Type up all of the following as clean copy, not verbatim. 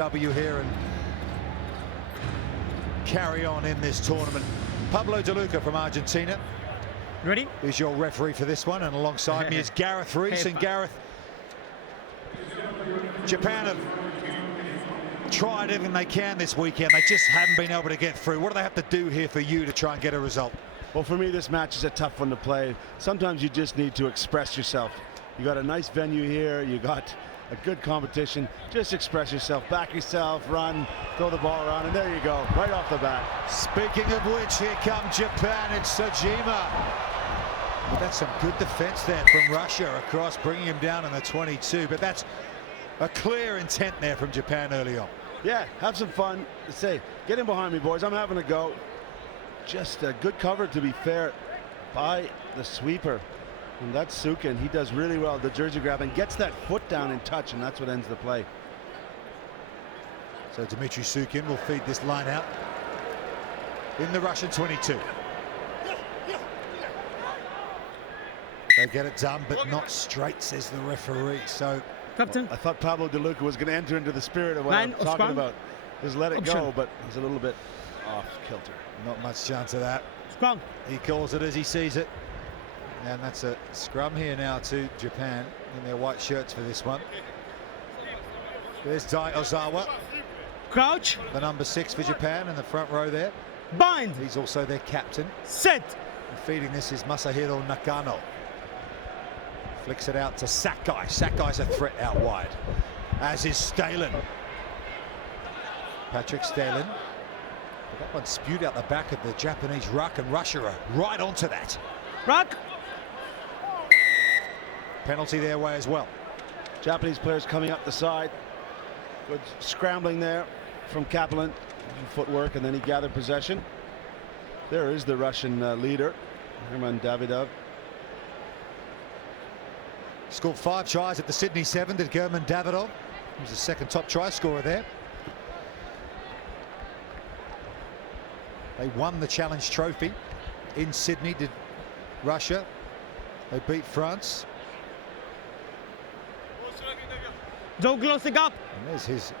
W here and carry on in this tournament. Pablo De Luca from Argentina. Ready? Is your referee for this one, and alongside me is Gareth Rees. And Gareth, Japan have tried everything they can this weekend. They just haven't been able to get through. What do they have to do here for you to try and get a result? Well, for me, this match is a tough one to play. Sometimes you just need to express yourself. You got a nice venue here. You got a good competition. Just express yourself, back yourself, run, throw the ball around, and there you go, right off the bat. Speaking of which, here comes Japan. It's Sojima. But that's some good defense there from Russia across, bringing him down in the 22. But that's a clear intent there from Japan early on. Yeah, have some fun. Say, get in behind me, boys. I'm having a go. Just a good cover, to be fair, by the sweeper. And that's Sukin. He does really well, the jersey grab, and gets that foot down in touch, and that's what ends the play. So Dmitry Sukin will feed this line out in the Russian 22. They get it done, but not straight, says the referee. So, Captain. I thought Pablo De Luca was going to enter into the spirit of what I'm talking about. Just let it go, but he's a little bit off kilter. Not much chance of that. Scrum. He calls it as he sees it. And that's a scrum here now to Japan in their white shirts for this one. There's Dai Ozawa. Crouch. The number 6 for Japan in the front row there. Bind. He's also their captain. Set. And feeding this is Masahiro Nakano. Flicks it out to Sakai. Sakai's a threat out wide, as is Stalin. Patrick Stalin. That one spewed out the back of the Japanese ruck, and Russia are right onto that. Ruck. Penalty their way as well. Japanese players coming up the side. Good scrambling there from Kaplan. Footwork, and then he gathered possession. There is the Russian leader, Herman Davidov. Scored 5 tries at the Sydney 7, did German Davidov. He was the second top try scorer there. They won the Challenge Trophy in Sydney, did Russia. They beat France. Don't close the gap. And there's his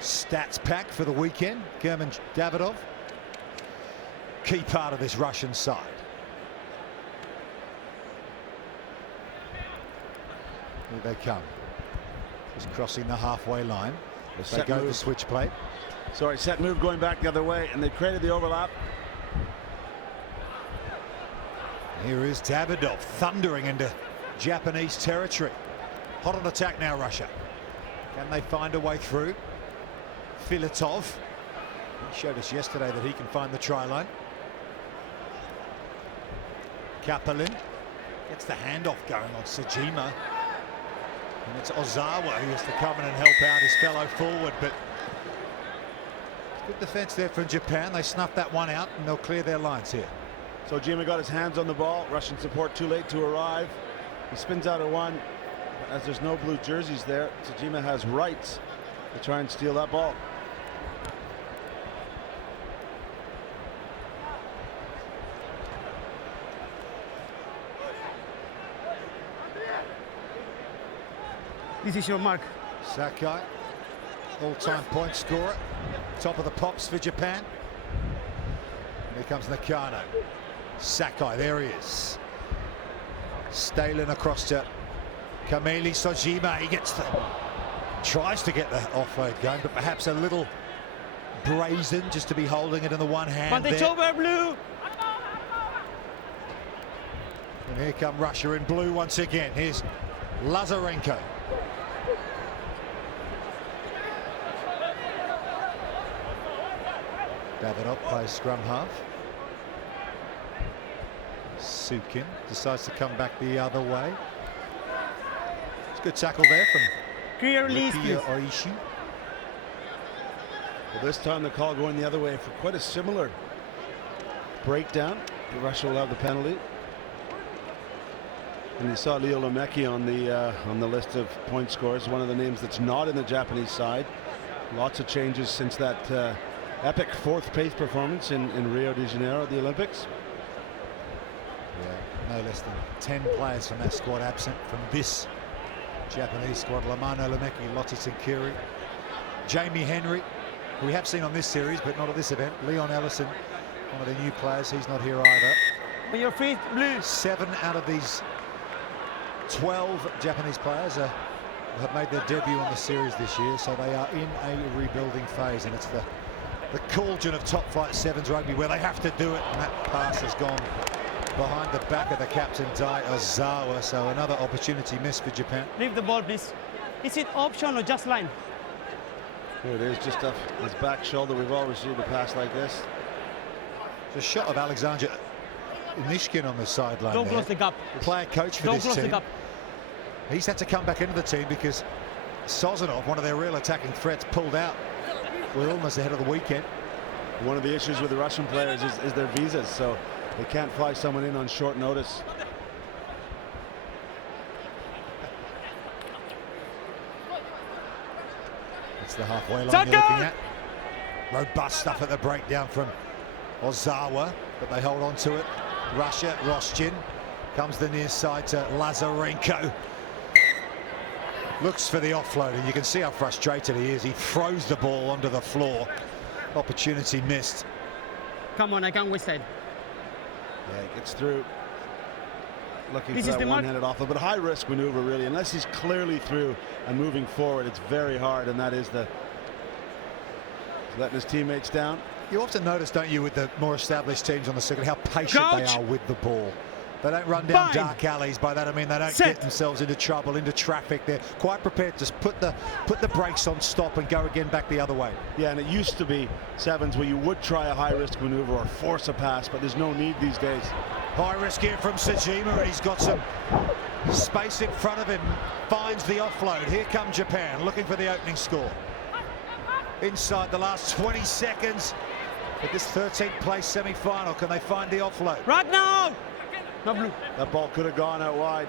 stats pack for the weekend. German Davidov, key part of this Russian side. Here they come. Just crossing the halfway line. They go the switch play. Sorry, set move going back the other way, and they created the overlap. Here is Davidov thundering into Japanese territory. Hot on attack now, Russia. Can they find a way through? Filatov. He showed us yesterday that he can find the try line. Kapalin gets the handoff going on Sojima. And it's Ozawa who has to come in and help out his fellow forward, but good defense there from Japan. They snuffed that one out, and they'll clear their lines here. Sojima got his hands on the ball. Russian support too late to arrive. He spins out a one. As there's no blue jerseys there, Sojima has rights to try and steal that ball. This is your mark. Sakai, all-time point scorer, top of the pops for Japan. And here comes Nakano. Sakai, there he is. Stalin across to Kameli Sojima. He tries to get the offload going, but perhaps a little brazen just to be holding it in the one hand. But it's over, blue. And here come Russia in blue once again. Here's Lazarenko. Davidov plays scrum half. Sukin decides to come back the other way. It's a good tackle there from Clear release, please. Oishi. Well, this time the call going the other way for quite a similar breakdown. Russia will have the penalty. And you saw Leo Lemeki on the list of point scorers, one of the names that's not in the Japanese side. Lots of changes since that epic 4th place performance in Rio de Janeiro at the Olympics. Yeah, no less than 10 players from that squad absent from this Japanese squad. Lamano Lemeki, Lotte Tankiri, Jamie Henry, who we have seen on this series, but not at this event. Leon Ellison, one of the new players, he's not here either. On your feet, Blue. 7 out of these 12 Japanese players have made their debut on the series this year, so they are in a rebuilding phase, and it's the cauldron of top flight sevens rugby where they have to do it, and that pass has gone behind the back of the captain, Dai Ozawa, so another opportunity missed for Japan. Leave the ball, please. Is it option or just line? Here it is, just off his back shoulder. We've always seen a pass like this. The shot of Alexander Nishkin on the sideline. Don't close the gap. Player coach for Don't this close the team. gap. He's had to come back into the team because Sozanov, one of their real attacking threats, pulled out. We're almost ahead of the weekend. One of the issues with the Russian players is their visas, so they can't fly someone in on short notice. It's the halfway line you're looking at. Robust stuff at the breakdown from Ozawa, but they hold on to it. Russia, Rostyin. Comes the near side to Lazarenko. Looks for the offload, and you can see how frustrated he is. He throws the ball onto the floor. Opportunity missed. Come on, I can't waste time. Yeah, it gets through. Looking This for is that the mark. one-handed offload, but high risk maneuver really. Unless he's clearly through and moving forward, it's very hard, and that is the letting his teammates down. You often notice, don't you, with the more established teams on the circuit, how patient they Coach. are with the ball. They don't run down Bind. dark alleys. By that I mean they don't Set. get themselves into trouble, into traffic. They're quite prepared to put the brakes on stop and go again back the other way. Yeah, and it used to be sevens where you would try a high-risk maneuver or force a pass, but there's no need these days. High risk here from Sajima, and he's got some space in front of him. Finds the offload. Here come Japan, looking for the opening score. Inside the last 20 seconds of this 13th place semi-final, can they find the offload? Right now! No, Blue. That ball could have gone out wide.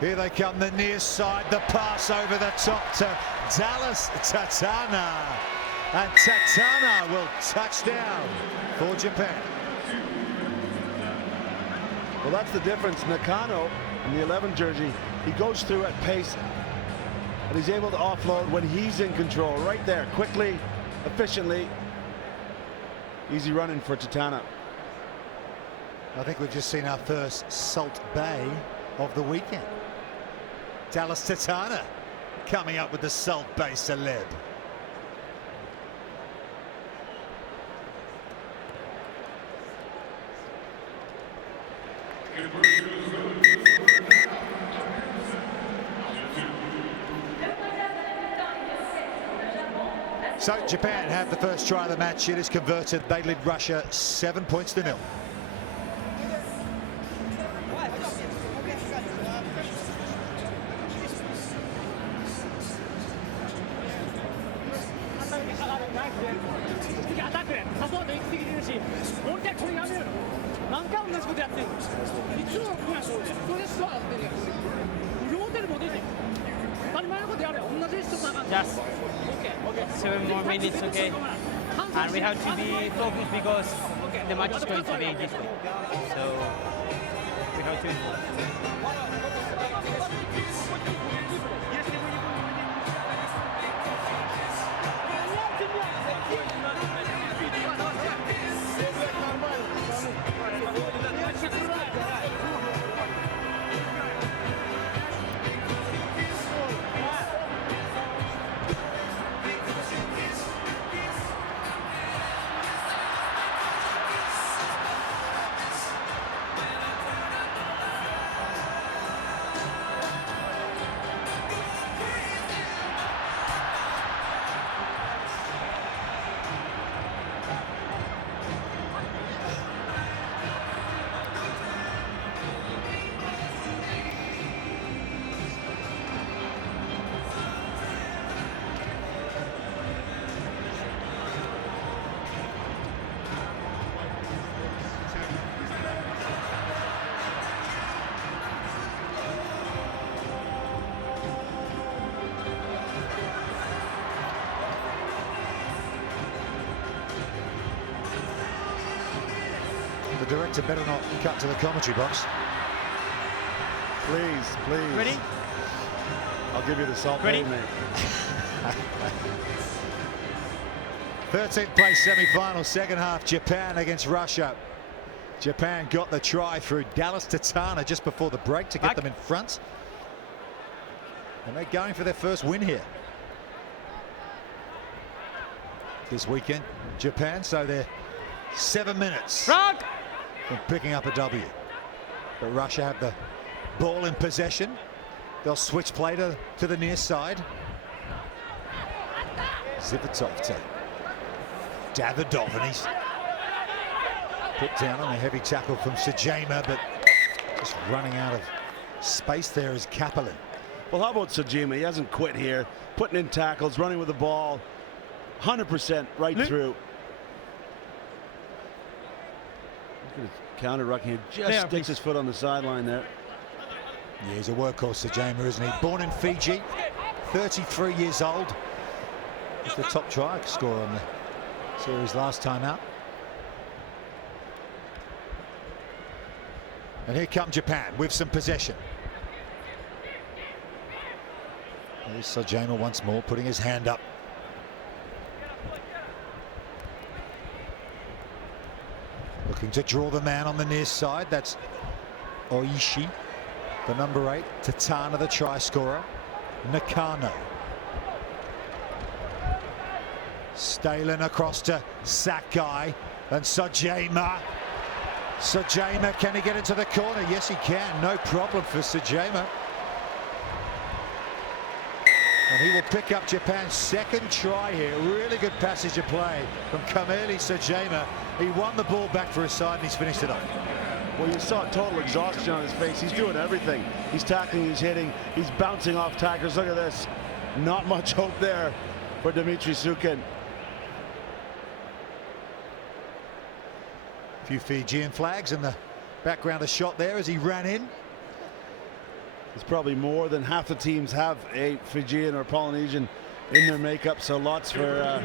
Here they come, the near side, the pass over the top to Dallas Tatana. And Tatana will touch down for Japan. Well, that's the difference. Nakano in the 11 jersey, he goes through at pace, and he's able to offload when he's in control. Right there, quickly, efficiently. Easy running for Tatana. I think we've just seen our first Salt Bay of the weekend. Dallas Tatana coming up with the Salt Bay celeb. So Japan have the first try of the match. It is converted. They lead Russia 7 points to 0. Just 7 more minutes, okay? And we have to be focused because the match is going to be this way. So we have to. The director better not cut to the commentary box. Please, please. Ready? I'll give you the salt Ready? bay, mate. 13th place semi-final, second half, Japan against Russia. Japan got the try through Dallas Tatana just before the break to get them in front. And they're going for their first win here this weekend, Japan, so they're 7 minutes from picking up a W. But Russia have the ball in possession. They'll switch play to the near side. Zivitov to Davidov, and he's put down on a heavy tackle from Sajima, but just running out of space there is Kapelin. Well, how about Sajima? He hasn't quit here, putting in tackles, running with the ball, 100% right through. Look at his counter ruck here, just sticks his foot on the sideline there. Yeah, he's a workhorse, Sajima, isn't he? Born in Fiji, 33 years old. He's the top try scorer on the series last time out. And here come Japan with some possession. There's Sajima once more, putting his hand up. Looking to draw the man on the near side. That's Oishi, the number 8. Tatana, the try scorer. Nakano. Stalin across to Sakai and Sajima. Sajima, can he get into the corner? Yes, he can. No problem for Sajima. And he will pick up Japan's second try here. Really good passage of play from Kameli Sajima. He won the ball back for his side and he's finished it off. Well, you saw total exhaustion on his face. He's doing everything. He's tackling, he's hitting, he's bouncing off tacklers. Look at this. Not much hope there for Dmitry Sukin. A few Fijian flags in the background, a shot there as he ran in. There's probably more than half the teams have a Fijian or Polynesian in their makeup, so lots for the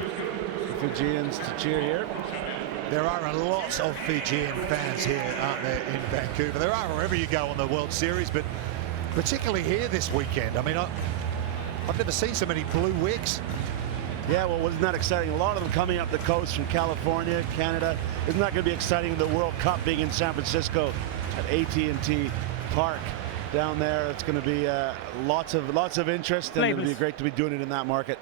Fijians to cheer here. There are lots of Fijian fans here, aren't there, in Vancouver? There are wherever you go on the World Series, but particularly here this weekend. I mean, I've never seen so many blue wigs. Yeah, well, wasn't that exciting? A lot of them coming up the coast from California, Canada. Isn't that going to be exciting? The World Cup being in San Francisco at AT&T Park down there. It's going to be lots of interest, and it'll be great to be doing it in that market.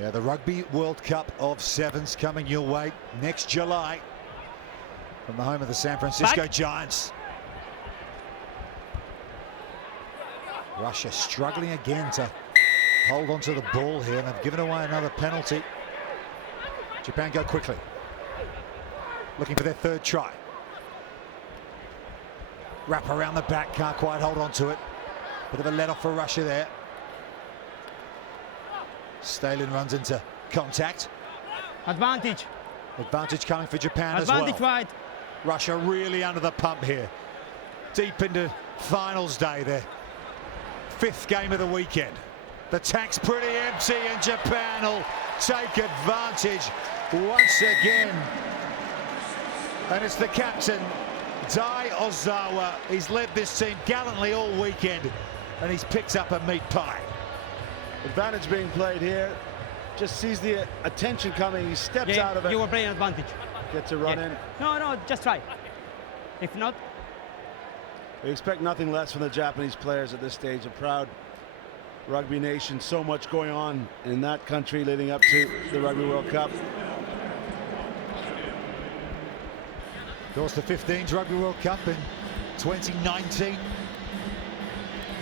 Yeah, the Rugby World Cup of Sevens coming your way next July from the home of the San Francisco Giants. Russia struggling again to hold on to the ball here, and they've given away another penalty. Japan go quickly, looking for their third try. Wrap around the back, can't quite hold on to it. Bit of a let off for Russia there. Stalin runs into contact. Advantage. Advantage coming for Japan as well. Advantage right. Russia really under the pump here. Deep into finals day, their 5th game of the weekend. The tank's pretty empty and Japan will take advantage once again. And it's the captain, Dai Ozawa. He's led this team gallantly all weekend and he's picked up a meat pie. Advantage being played here. Just sees the attention coming. He steps out of it. You were playing advantage. Gets a run in. No, just try. If not, we expect nothing less from the Japanese players at this stage. A proud rugby nation. So much going on in that country leading up to the Rugby World Cup. Of course, the 15s Rugby World Cup in 2019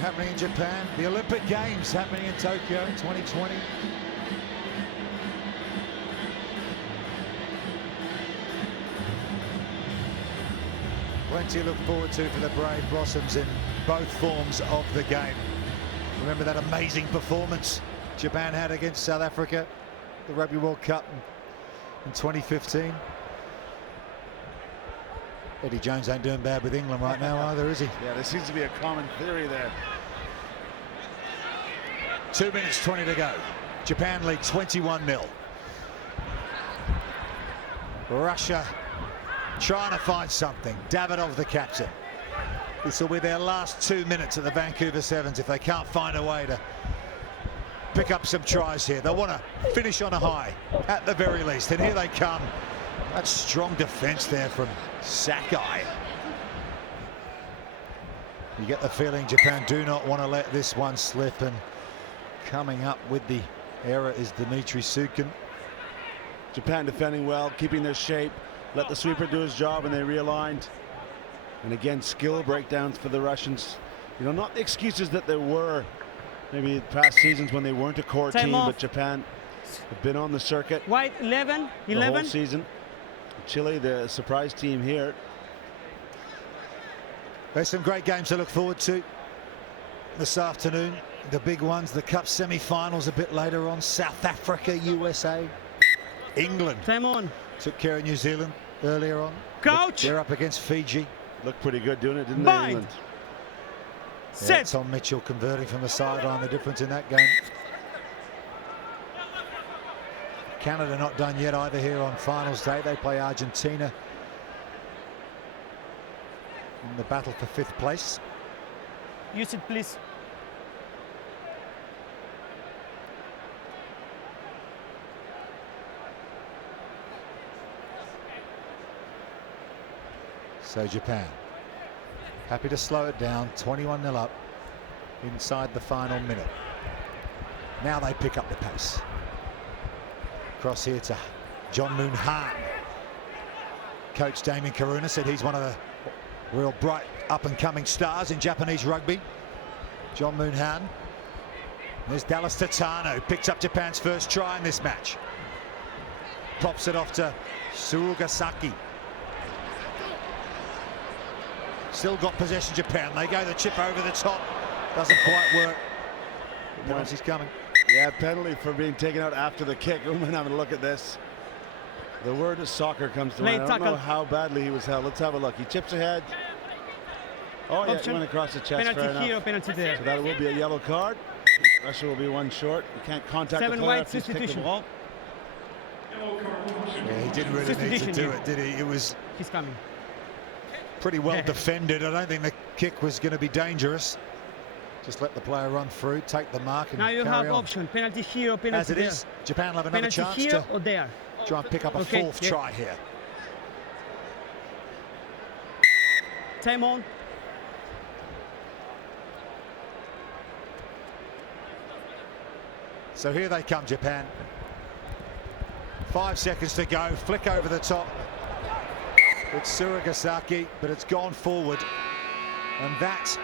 happening in Japan. The Olympic Games happening in Tokyo in 2020. Plenty to look forward to for the Brave Blossoms in both forms of the game. Remember that amazing performance Japan had against South Africa, the Rugby World Cup in 2015. Eddie Jones ain't doing bad with England right now either, is he? Yeah, there seems to be a common theory there. 2 minutes 20 to go. Japan lead 21-0. Russia trying to find something. Davidov, the captain. This will be their last 2 minutes at the Vancouver Sevens if they can't find a way to pick up some tries here. They want to finish on a high, at the very least. And here they come. That's strong defense there from Sakai. You get the feeling Japan do not want to let this one slip, and coming up with the error is Dmitry Sukin. Japan defending well, keeping their shape, let the sweeper do his job, and they realigned. And again, skill breakdowns for the Russians. You know, not the excuses that there were maybe past seasons when they weren't a core team, but Japan have been on the circuit. White 11, the whole season. Chile, the surprise team here. There's some great games to look forward to this afternoon. The big ones, the Cup semi-finals a bit later on. South Africa, USA, England. Time on. Took care of New Zealand earlier on. Coach. They're up against Fiji. Looked pretty good doing it, didn't they, England? Yeah, Tom Mitchell converting from the sideline, the difference in that game. Canada not done yet either here on finals day. They play Argentina in the battle for 5th place. Use it, please. So Japan happy to slow it down, 21-0 up inside the final minute. Now they pick up the pace. Cross here to John Moon Han. Coach Damien Karuna said he's one of the real bright up-and-coming stars in Japanese rugby. John Moon Han. There's Dallas Tatano, picks up Japan's first try in this match. Pops it off to Surugasaki. Still got possession, Japan. They go the chip over the top. Doesn't quite work. Penalty's coming. Yeah, penalty for being taken out after the kick. We're having a look at this. The word of soccer comes to mind. I don't know how badly he was held. Let's have a look. He chips ahead. Oh, yeah, he went across the chest. Penalty here, penalty there. So that will be a yellow card. Russia will be one short. You can't contact the player if he's kicked the ball. Yeah, he didn't really need to do it, did he? It was... He's coming. Pretty well defended. I don't think the kick was going to be dangerous. Just let the player run through, take the mark, and now you carry have on. Option, penalty here or penalty as it there. Is, Japan will have another penalty chance here to or there. Try and pick up a fourth try here. Time on. So here they come, Japan. 5 seconds to go. Flick over the top. It's Surugasaki, but it's gone forward. And that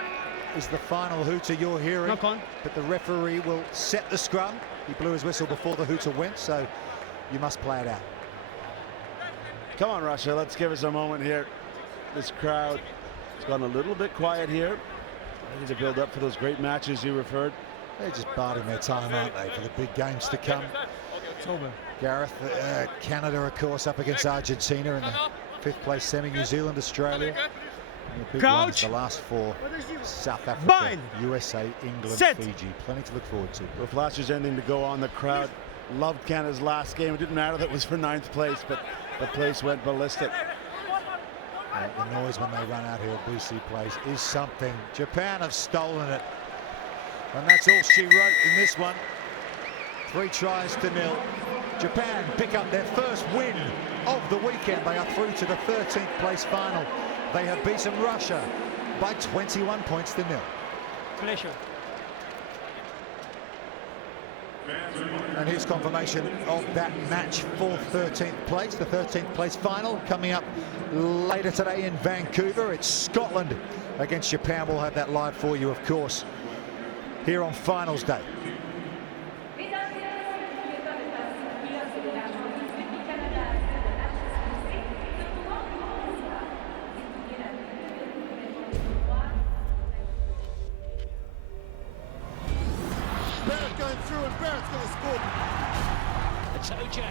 is the final hooter you're hearing. Knock on. But the referee will set the scrum. He blew his whistle before the hooter went, so you must play it out. Come on, Russia, let's give us a moment here. This crowd has gone a little bit quiet here. Ready to build up for those great matches you referred. They're just biding their time, aren't they, for the big games to come. It's over. Gareth, Canada, of course, up against Argentina in the 5th place semi. New Zealand, Australia. And the big ones, the last 4, South Africa, USA, England, Fiji. Plenty to look forward to. Well, if last there's anything to go on, the crowd loved Canada's last game. It didn't matter that it was for 9th place, but the place went ballistic. The noise when they run out here at BC Place is something. Japan have stolen it. And that's all she wrote in this one. 3 tries to 0. Japan pick up their first win of the weekend. They are through to the 13th place final. They have beaten Russia by 21 points to 0. Pleasure. And here's confirmation of that match for 13th place. The 13th place final coming up later today in Vancouver. It's Scotland against Japan. We'll have that live for you, of course, here on finals day. Barrett going through, and Barrett's going to score. It's OJ.